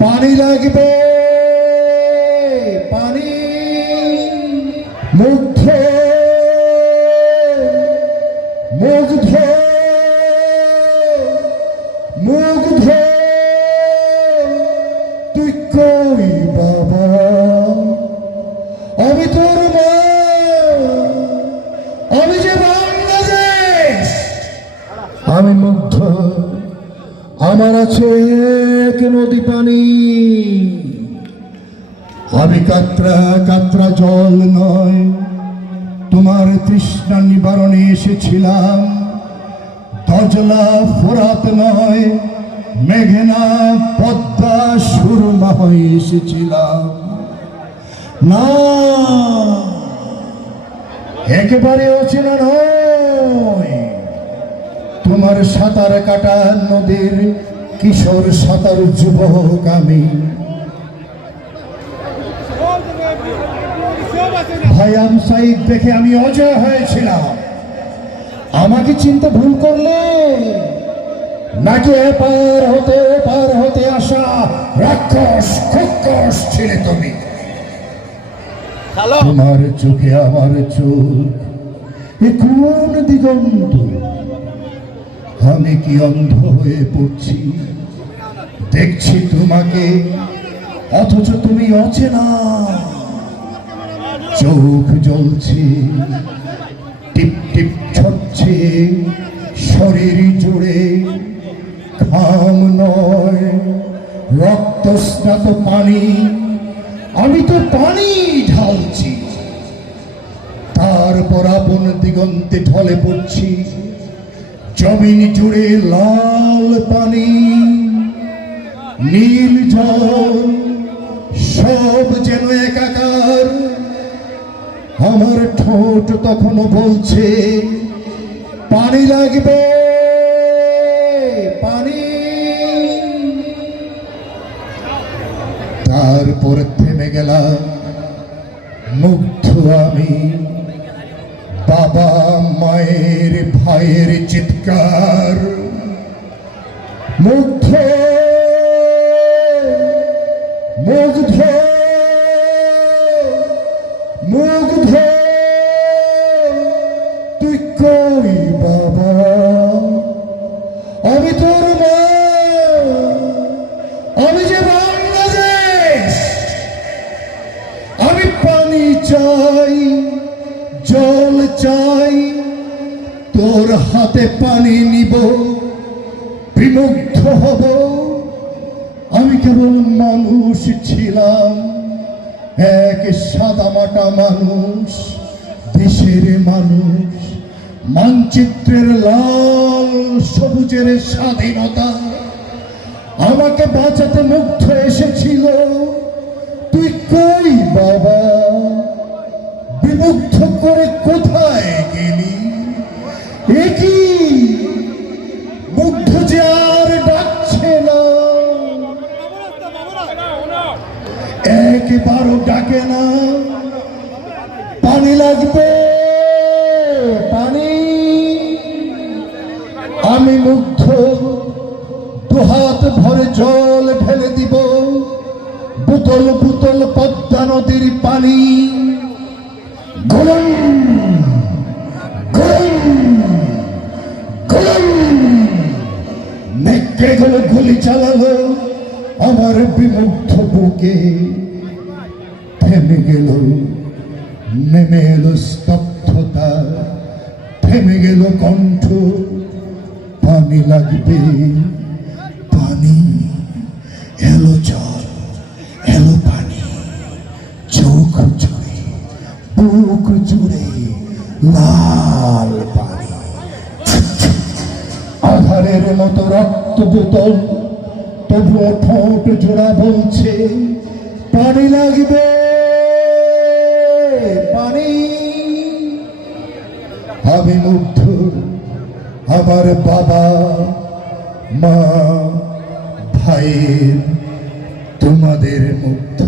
পানি লাগবে, পানি মুগ্ধ মুগ্ধ মুগ্ধ। তুই কই বাবা? আমি তোর মা, আমি যে বাংলাদেশ। আমি মুগ্ধ, আমার আছে এক নদী পানি? আমি কাতরা কাতরা জল নয়। তোমার তৃষ্ণা নিবারণে এসেছিলাম। দজলা ফোরাত নয়, মেঘনা পদ্মা সুরমা হয়ে এসেছিলাম। না, একেবারে অচেনা নয়। তোমার সাঁতার কাটা নদীর কিশোর সাঁতার যুবক আমি। ভাইয়াম সাইদ দেখে আমি অজয় হয়েছিলাম। আমাকে চিন্তা ভুল করলে? নাকি এপার হতে ওপার হতে আসা রাক্ষস খক্ষস ছিলে তুমি? তোমার চোখে আমার চোখ এ কোন দিগন্ত? আমি কি অন্ধ হয়ে পড়ছি। দেখছি তোমাকে, অথচ তুমি অচেনা। চোখ জ্বলছে, টিপ টিপ ছড়ছে, শরীর জুড়ে। ঘাম নয় রক্ত স্নাত পানি, আমি তো পানি ঢালছি। তারপর আপন দিগন্তে ঢলে পড়ছি। জমিন জুড়ে লাল পানি, নীল জল, সব যেন একাকার। আমার ঠোঁট তখনও বলছে, পানি লাগবে, পানি। তারপর থেমে গেলাম, মুগ্ধ আমি। বাবা, মায়ের ভাইয়ের চিৎকার মুগ্ধ মুগ্ধ মুগ্ধ। তুই কই বাবা? আমি তোর মা। আমি যে বাংলাদেশ। আমি পানি চাই, জল চাই। তোর হাতে পানি নিব, বিমুগ্ধ হব। আমি কেবল মানুষ ছিলাম, এক সাদামাটা মানুষ, দেশের মানুষ। মানচিত্রের লাল, সবুজের স্বাধীনতা। আমাকে বাঁচাতে মুগ্ধ এসেছিল। তুই কই বাবা? বিমুগ্ধ করে কোথায়? একই মুগ্ধ যে আর ডাকছে না। একবারও ডাকে না। পানি লাগবে, পানি। আমি মুগ্ধ দুহাত ভরে জল ঢেলে দিব। বুতল বুতল পদ্মা নদীর পানি। গরম মেঘে গুলো গুলি চালালো, আমার বিমুগ্ধ বুকে থেমে গেল, নেমে এলো স্তব্ধতা, থেমে গেল কণ্ঠ, পানি লাগবে, পানি, এলো জল, এলো পানি, চোখ জুড়ে, বুক জুড়ে লাল পানি। আধারের মতো রক্ত বোতল। তবুও ঠোঁট জোড়া বলছে, পানি লাগবে, পানি। আমি মুগ্ধ, আমার বাবা, মা, ভাইয়ের, তোমাদের মুগ্ধ।